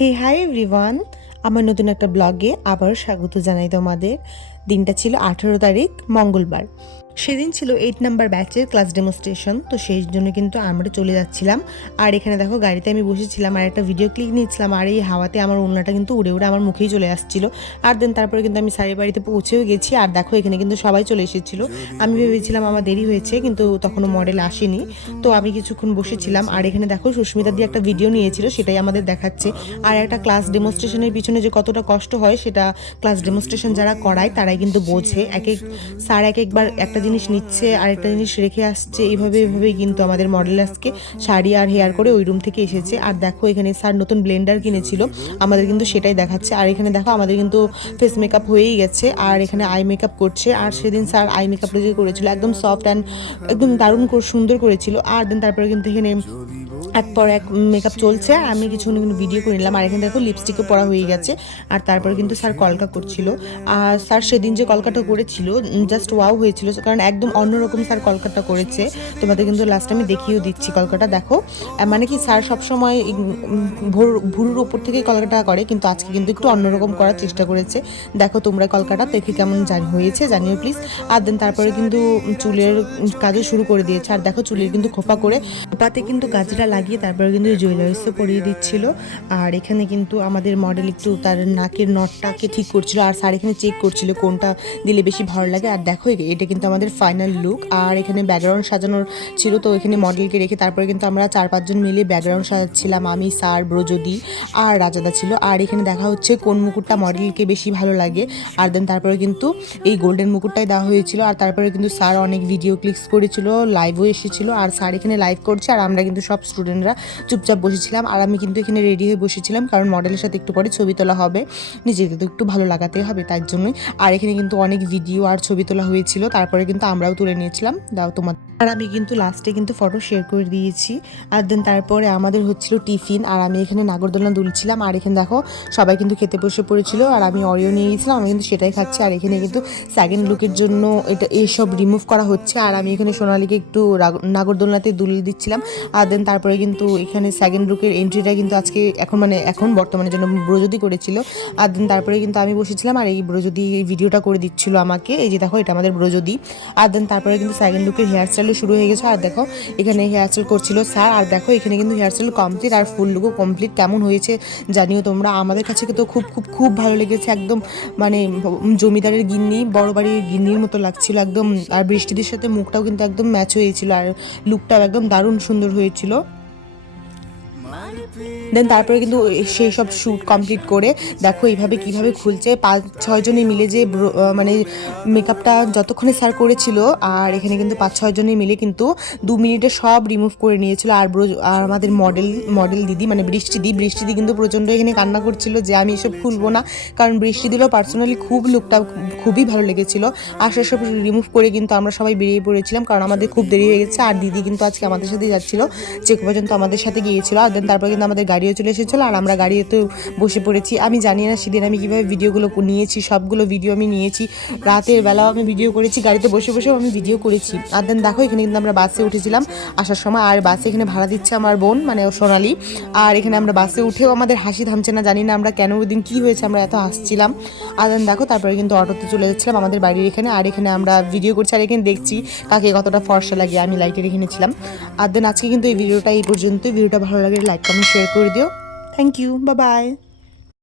হে hi everyone আমার নতুন একটা ব্লগে আবার স্বাগত জানাই তোমাদের। দিনটা ছিল আঠেরো তারিখ, মঙ্গলবার। সেদিন ছিল এইট নাম্বার ব্যাচের ক্লাস ডেমোস্ট্রেশন তো সেই জন্য কিন্তু আমরা চলে যাচ্ছিলাম। আর এখানে দেখো গাড়িতে আমি বসেছিলাম, আর একটা ভিডিও ক্লিক নিয়েছিলাম, আর এই হাওয়াতে আমার ওড়নাটা কিন্তু উড়ে উড়ে আমার মুখেই চলে আসছিল। আর দেন তারপরে কিন্তু আমি সারি বাড়িতে পৌঁছেও গেছি, আর দেখো এখানে কিন্তু সবাই চলে এসেছিল। আমি ভেবেছিলাম আমার দেরি হয়েছে, কিন্তু তখনও মডেল আসেনি। তো আমি কিছুক্ষণ বসেছিলাম, আর এখানে দেখো সুস্মিতা দিয়ে একটা ভিডিও নিয়েছিল, সেটাই আমাদের দেখাচ্ছে। আর একটা ক্লাস ডেমোস্ট্রেশনের পিছনে যে কতটা কষ্ট হয়, সেটা ক্লাস ডেমোস্ট্রেশন যারা করায়, তারাই কিন্তু বোঝে। এক এক স্যার এক একবার একটা জিনিস নিচ্ছে আর একটা জিনিস রেখে আসছে, এইভাবে এইভাবেই কিন্তু আমাদের মডেল আজকে শাড়ি আর হেয়ার করে ওই রুম থেকে এসেছে। আর দেখো এখানে স্যার নতুন ব্লেন্ডার কিনেছিল, আমাদের কিন্তু সেটাই দেখাচ্ছে। আর এখানে দেখো আমাদের কিন্তু ফেস মেকআপ হয়েই গেছে, আর এখানে আই মেকআপ করছে। আর সেদিন স্যার আই মেকআপটা যে করেছিল, একদম সফট অ্যান্ড একদম দারুণ সুন্দর করেছিল। আর দেন তারপরে কিন্তু এখানে এক পর এক মেকআপ চলছে আমি কিছুক্ষণ কিন্তু ভিডিও করে নিলাম। আর এখানে দেখো লিপস্টিকও পরা হয়ে গেছে, আর তারপরে কিন্তু স্যার কলকা করছিল। আর স্যার সেদিন যে কলকাটা করেছিল জাস্ট ওয়াও হয়েছিল, কারণ একদম অন্যরকম স্যার কলকাটা করেছে। তোমাদের কিন্তু লাস্ট আমি দেখিয়েও দিচ্ছি কলকাটা, দেখো। মানে কি স্যার সবসময় ভুরুর ওপর থেকে কলকাটা করে, কিন্তু আজকে কিন্তু একটু অন্যরকম করার চেষ্টা করেছে। দেখো তোমরা কলকাটা, দেখে কেমন জানি হয়েছে, জানিও প্লিজ আর দেন তারপরে কিন্তু চুলের কাজও শুরু করে দিয়েছে, আর দেখো চুলের কিন্তু খোপা করে, খোপাতে কিন্তু গাজরা লাগিয়ে তারপরে কিন্তু জুয়েলারিসও পরিয়ে দিচ্ছিল। আর এখানে কিন্তু আমাদের মডেল একটু তার নাকের নটটাকে ঠিক করছিল। আর স্যার এখানে চেক করছিল কোনটা দিলে বেশি ভালো লাগে। আর দেখো এটা কিন্তু আমাদের ফাইনাল লুক আর এখানে ব্যাকগ্রাউন্ড সাজানোর ছিল, তো এখানে মডেলকে রেখে তারপরে কিন্তু আমরা চার পাঁচজন মিলে ব্যাকগ্রাউন্ড সাজাচ্ছিলাম। আমি স্যার ব্রজদি আর রাজাদা ছিল। আর এখানে দেখা হচ্ছে কোন মুকুটটা মডেলকে বেশি ভালো লাগে। আর দেন তারপরে কিন্তু এই গোল্ডেন মুকুটটাই দেওয়া হয়েছিল। আর তারপরে কিন্তু স্যার অনেক ভিডিও ক্লিকস করেছিল লাইভও এসেছিল। আর স্যার এখানে লাইভ করছে। আর আমরা কিন্তু সব স্টুডেন্টরা চুপচাপ বসেছিলাম আর আমি কিন্তু এখানে রেডি হয়ে বসেছিলাম কারণ মডেলের সাথে একটু পরে ছবি তোলা হবে। নিজেকে তো একটু ভালো লাগাতে হবে তার জন্যই। আর এখানে কিন্তু অনেক ভিডিও আর ছবি তোলা হয়েছিল, তারপরে কিন্তু আমরাও তুলে নিয়েছিলাম। দাও তোমার আর আমি কিন্তু লাস্টে কিন্তু ফটো শেয়ার করে দিয়েছি। আর দেন তারপরে আমাদের হচ্ছিল টিফিন আর আমি এখানে নাগরদোলনা দুলছিলাম। আর এখানে দেখো, সবাই কিন্তু খেতে বসে পড়েছিল, আর আমি অরিও নিয়ে গেছিলাম আমি কিন্তু সেটাই খাচ্ছি। আর এখানে কিন্তু সেকেন্ড লুকের জন্য এটা এইসব রিমুভ করা হচ্ছে। আর আমি এখানে সোনালিকে একটু নাগরদোলনাতে দুলে দিচ্ছিলাম। আর দেন তারপরে কিন্তু এখানে সেকেন্ড লুকের এন্ট্রিটা কিন্তু আজকে এখন মানে এখন বর্তমানে জন্য ব্রজদি করেছিল। আর দেন তারপরে কিন্তু আমি বসেছিলাম, আর এই ব্রজদি এই ভিডিওটা করে দিচ্ছিল আমাকে। এই যে দেখো, এটা আমাদের ব্রজদি। আর দেন তারপরে কিন্তু সেকেন্ড লুকের হেয়ার স্টাইলও শুরু হয়ে গেছে। আর দেখো, এখানে হেয়ার স্টাইল করছিল স্যার। আর দেখো, এখানে কিন্তু হেয়ার স্টাইল কমপ্লিট আর ফুল লুকও কমপ্লিট কেমন হয়েছে জানিও তোমরা। আমাদের কাছে তো খুব খুব খুব ভালো লেগেছে। একদম মানে জমিদারের গিন্নি, বড় বাড়ির গিন্নির মতো লাগছিল একদম। আর বৃষ্টিদের সাথে মুখটাও কিন্তু একদম ম্যাচ হয়েছিল। আর লুকটাও একদম দারুণ সুন্দর হয়েছিল। দেন তারপরে কিন্তু সেই সব শ্যুট কমপ্লিট করে দেখো এইভাবে কীভাবে খুলছে। পাঁচ ছয়জনে মিলে যে মানে মেকআপটা যতক্ষণে স্যার করেছিল আর এখানে কিন্তু পাঁচ ছয়জনে মিলে কিন্তু দু মিনিটে সব রিমুভ করে নিয়েছিল। আর আর আমাদের মডেল মডেল দিদি মানে বৃষ্টি দি বৃষ্টি দি কিন্তু প্রচণ্ড এখানে কান্না করছিল যে আমি এসব খুলবো না। কারণ বৃষ্টি দিলেও পার্সোনালি খুব লুকটা খুবই ভালো লেগেছিল। আর সেসব রিমুভ করে কিন্তু আমরা সবাই বেরিয়ে পড়েছিলাম কারণ আমাদের খুব দেরি হয়ে গেছে। আর দিদি কিন্তু আজকে আমাদের সাথে যাচ্ছিল। চেক পর্যন্ত আমাদের সাথে গিয়েছিল। আর দেন তারপরে কিন্তু আমাদের গাড়িও চলে এসেছিল আর আমরা গাড়িতে বসে পড়েছি। আমি জানি না সেদিন আমি কীভাবে ভিডিওগুলো নিয়েছি, সবগুলো ভিডিও আমি নিয়েছি। রাতের বেলাও আমি ভিডিও করেছি, গাড়িতে বসে বসেও আমি ভিডিও করেছি। আর দেন দেখো, এখানে কিন্তু আমরা বাসে উঠেছিলাম আসার সময়। আর বাসে এখানে ভাড়া দিচ্ছে আমার বোন মানে সোনালি। আর এখানে আমরা বাসে উঠেও আমাদের হাসি থামছে না, জানি না আমরা কেন ওই দিন কী হয়েছে, আমরা এত হাসছিলাম। আর দেন দেখো, তারপরে কিন্তু অটোতে চলে যাচ্ছিলাম আমাদের বাড়ির এখানে। আর এখানে আমরা ভিডিও করছি আর এখানে দেখছি কাকে কতটা ফর্সা লাগে, আমি লাইটের এখানে ছিলাম। আর দেন আজকে কিন্তু এই ভিডিওটা এই পর্যন্ত ভিডিওটা ভালো লাগে লাইক কমেন্ট শেয়ার করে দিও থ্যাংক ইউ বা বাই